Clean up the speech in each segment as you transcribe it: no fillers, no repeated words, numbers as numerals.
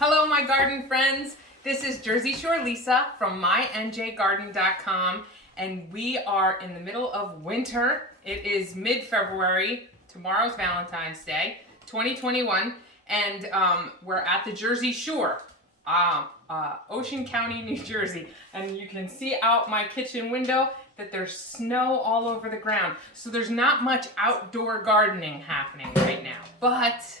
Hello, my garden friends. This is Jersey Shore Lisa from MyNJGarden.com, and we are in the middle of winter. It is mid-February. Tomorrow's Valentine's Day, 2021, and we're at the Jersey Shore, Ocean County, New Jersey, and you can see out my kitchen window that there's snow all over the ground. So there's not much outdoor gardening happening right now, but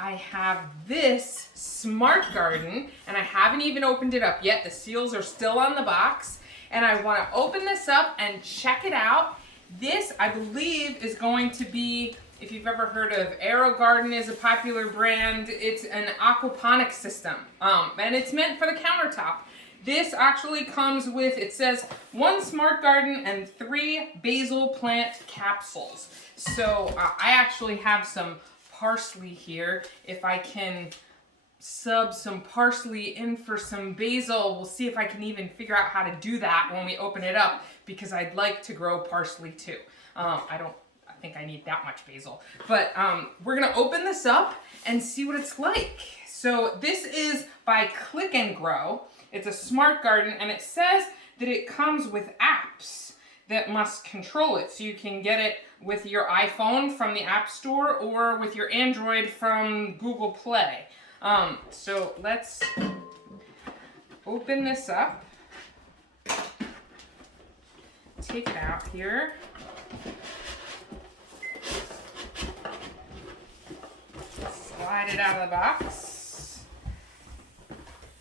I have this smart garden, and I haven't even opened it up yet. The seals are still on the box, and I want to open this up and check it out. This, I believe, is going to be, if you've ever heard of AeroGarden, is a popular brand. It's an aquaponics system, and it's meant for the countertop. This actually comes with, it says, 1 smart garden and 3 basil plant capsules. So I actually have some parsley here. If I can sub some parsley in for some basil, we'll see if I can even figure out how to do that when we open it up, because I'd like to grow parsley too. I think I need that much basil, but we're gonna open this up and see what it's like. So this is by Click and Grow. It's a smart garden, and it says that it comes with apps that must control it. So you can get it with your iPhone from the App Store or with your Android from Google Play. So let's open this up. Take it out here. Slide it out of the box.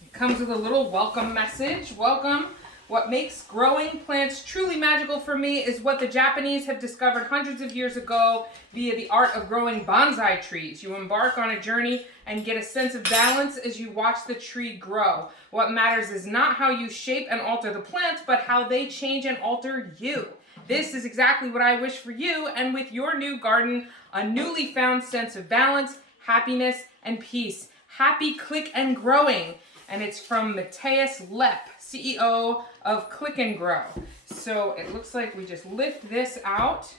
It comes with a little welcome message. Welcome. What makes growing plants truly magical for me is what the Japanese have discovered hundreds of years ago via the art of growing bonsai trees. You embark on a journey and get a sense of balance as you watch the tree grow. What matters is not how you shape and alter the plants, but how they change and alter you. This is exactly what I wish for you, and with your new garden, a newly found sense of balance, happiness, and peace. Happy Click and Growing. And it's from Matthias Lepp, CEO of Click and Grow. So it looks like we just lift this out.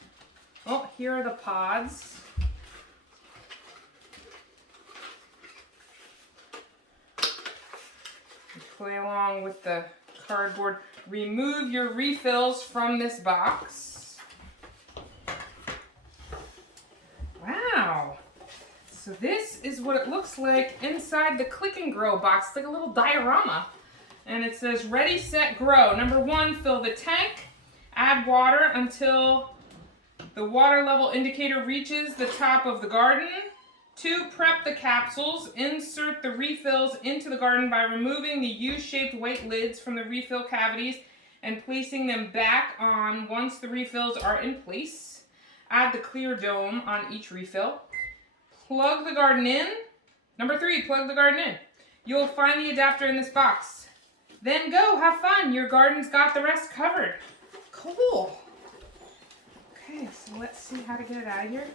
Oh, here are the pods. You play along with the cardboard. Remove your refills from this box. Wow. So this is what it looks like inside the Click and Grow box. It's like a little diorama. And it says, ready, set, grow. Number 1, fill the tank. Add water until the water level indicator reaches the top of the garden. 2, prep the capsules. Insert the refills into the garden by removing the U-shaped weight lids from the refill cavities and placing them back on once the refills are in place. Add the clear dome on each refill. Plug the garden in. Number 3, plug the garden in. You'll find the adapter in this box. Then go, have fun. Your garden's got the rest covered. Cool. Okay, so let's see how to get it out of here.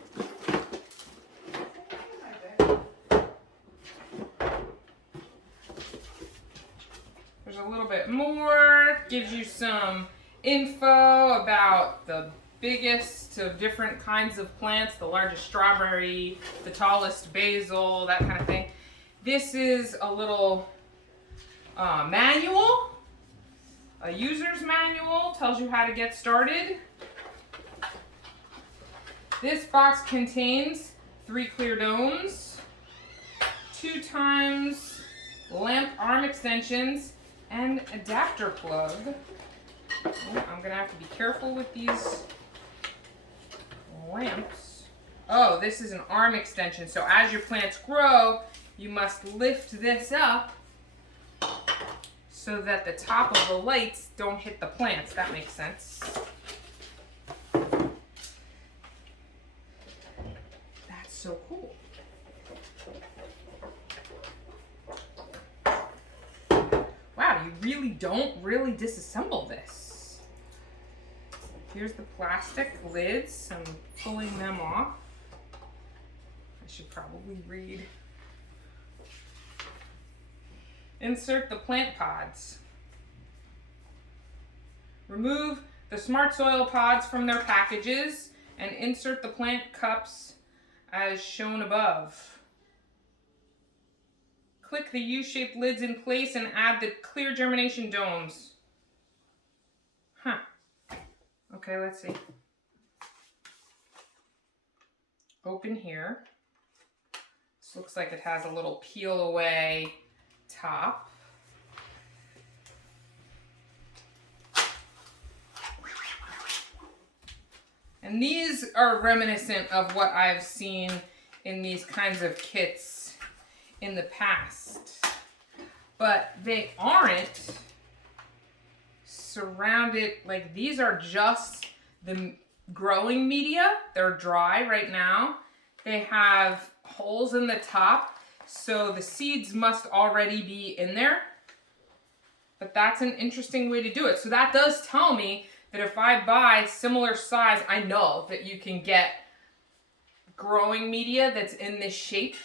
There's a little bit more. Gives you some info about the biggest of different kinds of plants, the largest strawberry, the tallest basil, that kind of thing. This is a little manual, a user's manual, tells you how to get started. This box contains 3 clear domes, 2 times lamp arm extensions, and adapter plug. Oh, I'm gonna have to be careful with these lamps. Oh, this is an arm extension. So as your plants grow, you must lift this up so that the top of the lights don't hit the plants. That makes sense. That's so cool. Wow, you really don't disassemble this. Here's the plastic lids. I'm pulling them off. I should probably read. Insert the plant pods. Remove the Smart Soil pods from their packages and insert the plant cups as shown above. click the U-shaped lids in place and add the clear germination domes. Huh. Okay, let's see. Open here. This looks like it has a little peel away top. And these are reminiscent of what I've seen in these kinds of kits in the past. But they aren't surrounded, like these are just the growing media. They're dry right now. They have holes in the top, so the seeds must already be in there. But that's an interesting way to do it. So that does tell me that if I buy similar size, I know that you can get growing media that's in this shape,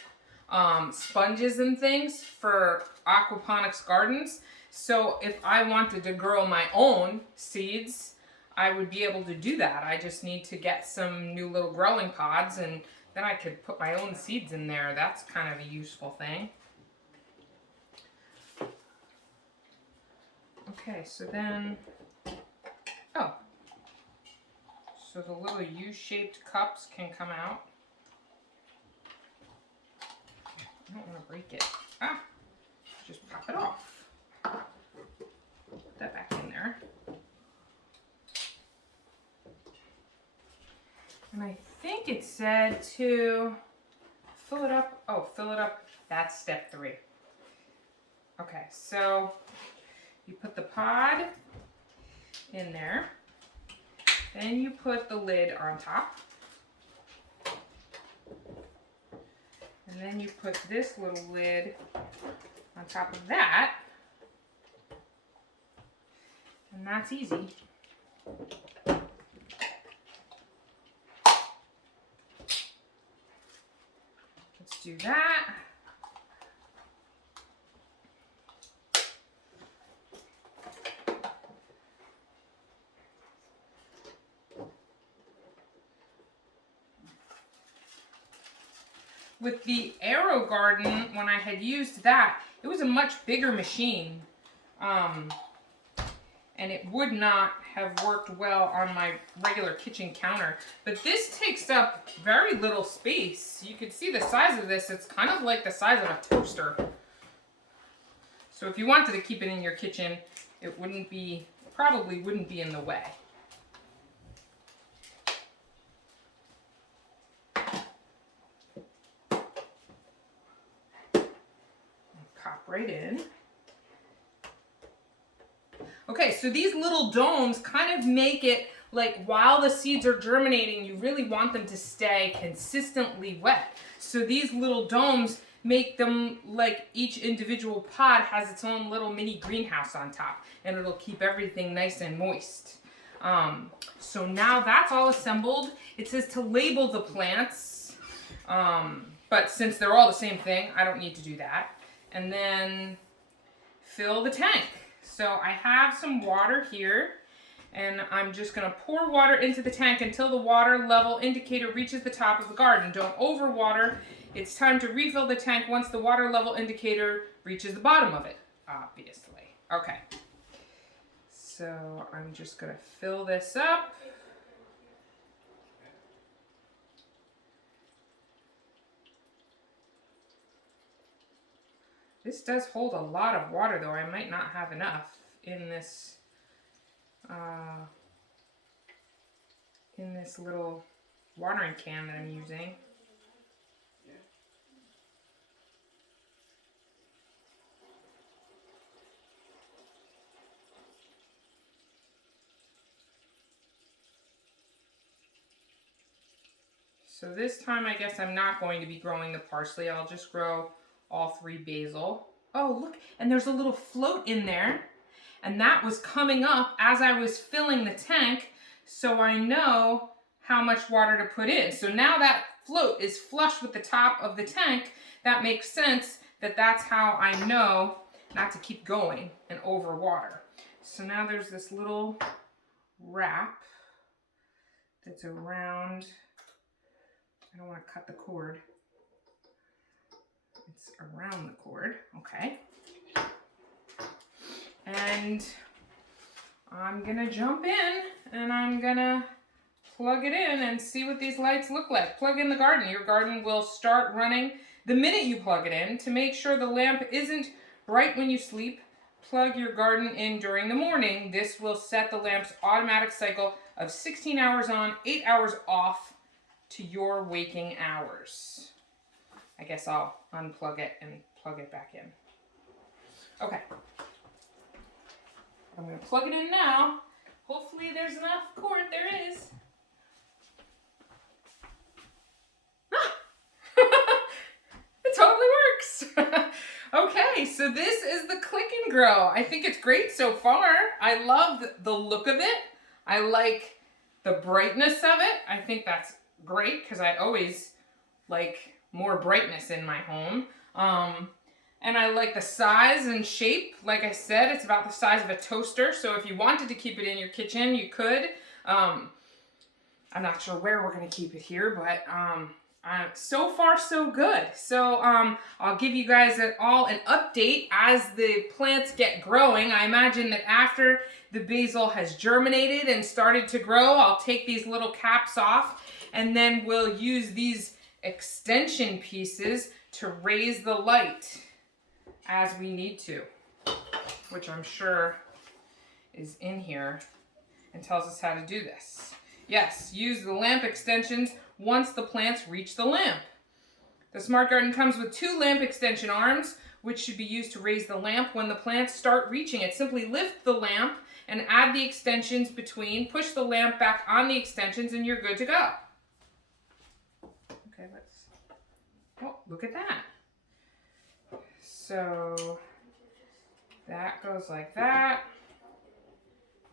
sponges and things for aquaponics gardens. So if I wanted to grow my own seeds, I would be able to do that. I just need to get some new little growing pods, and then I could put my own seeds in there. That's kind of a useful thing. Okay, so then, oh, so the little U-shaped cups can come out. I don't want to break it. Ah, just pop it off. Put that back in there. And I think it said to fill it up. Oh, fill it up. That's step 3. Okay, so you put the pod in there. Then you put the lid on top. And then you put this little lid on top of that. And that's easy. Let's do that. With the Aero Garden, when I had used that, it was a much bigger machine. And it would not have worked well on my regular kitchen counter. But this takes up very little space. You can see the size of this. It's kind of like the size of a toaster. So if you wanted to keep it in your kitchen, it wouldn't be, probably wouldn't be in the way. Pop right in. Okay, so these little domes kind of make it like while the seeds are germinating, you really want them to stay consistently wet. So these little domes make them like each individual pod has its own little mini greenhouse on top, and it'll keep everything nice and moist. So now that's all assembled. It says to label the plants, but since they're all the same thing, I don't need to do that. And then fill the tank. So I have some water here, and I'm just going to pour water into the tank until the water level indicator reaches the top of the garden. Don't overwater. It's time to refill the tank once the water level indicator reaches the bottom of it, obviously. Okay. So I'm just going to fill this up. This does hold a lot of water, though. I might not have enough in this little watering can that I'm using. So this time, I guess I'm not going to be growing the parsley. I'll just grow all 3 basil. Oh, look, and there's a little float in there. And that was coming up as I was filling the tank, so I know how much water to put in. So now that float is flush with the top of the tank. That makes sense that that's how I know not to keep going and overwater. So now there's this little wrap that's around. I don't want to cut the cord. It's this around the cord. Okay. And I'm gonna jump in and I'm gonna plug it in and see what these lights look like. Plug in the garden. Your garden will start running the minute you plug it in. To make sure the lamp isn't bright when you sleep, plug your garden in during the morning. This will set the lamp's automatic cycle of 16 hours on, 8 hours off to your waking hours. I guess I'll unplug it and plug it back in. Okay. I'm going to plug it in now. Hopefully there's enough cord. There is. It totally works. Okay, so this is the Click and Grow. I think it's great so far. I love the look of it. I like the brightness of it. I think that's great because I always like more brightness in my home. And I like the size and shape. Like I said, it's about the size of a toaster. So if you wanted to keep it in your kitchen, you could. I'm not sure where we're going to keep it here, but so far so good. So I'll give you guys all an update as the plants get growing. I imagine that after the basil has germinated and started to grow, I'll take these little caps off and then we'll use these extension pieces to raise the light as we need to, which I'm sure is in here and tells us how to do this. Yes, use the lamp extensions once the plants reach the lamp. The Smart Garden comes with 2 lamp extension arms, which should be used to raise the lamp when the plants start reaching it. Simply lift the lamp and add the extensions between. Push the lamp back on the extensions and you're good to go. Okay, oh, look at that. So that goes like that.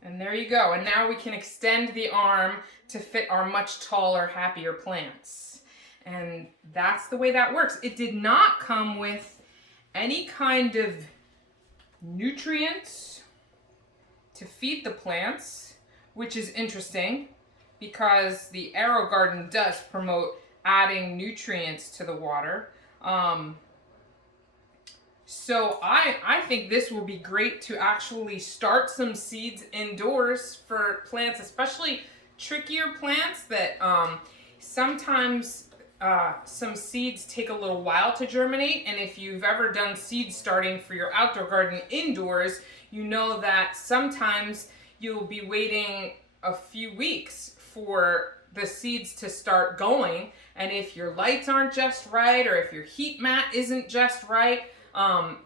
And there you go. And now we can extend the arm to fit our much taller, happier plants. And that's the way that works. It did not come with any kind of nutrients to feed the plants, which is interesting because the AeroGarden does promote adding nutrients to the water. So I think this will be great to actually start some seeds indoors for plants, especially trickier plants that sometimes some seeds take a little while to germinate. And if you've ever done seed starting for your outdoor garden indoors, you know that sometimes you'll be waiting a few weeks for the seeds to start going. And if your lights aren't just right or if your heat mat isn't just right,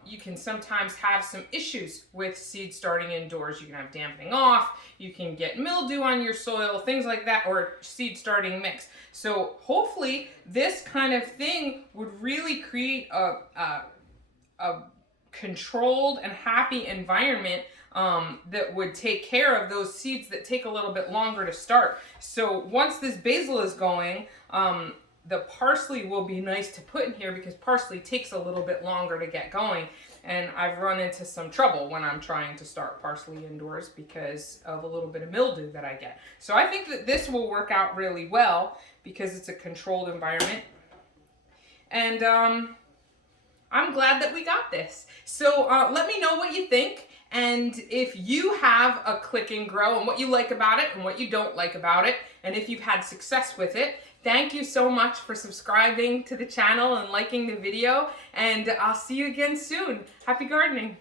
you can sometimes have some issues with seed starting indoors. You can have dampening off, you can get mildew on your soil, things like that, or seed starting mix. So hopefully this kind of thing would really create a controlled and happy environment that would take care of those seeds that take a little bit longer to start. So once this basil is going, the parsley will be nice to put in here because parsley takes a little bit longer to get going. And I've run into some trouble when I'm trying to start parsley indoors because of a little bit of mildew that I get. So I think that this will work out really well because it's a controlled environment. And I'm glad that we got this. So let me know what you think. And if you have a Click and Grow and what you like about it and what you don't like about it, and if you've had success with it, thank you so much for subscribing to the channel and liking the video, and I'll see you again soon. Happy gardening.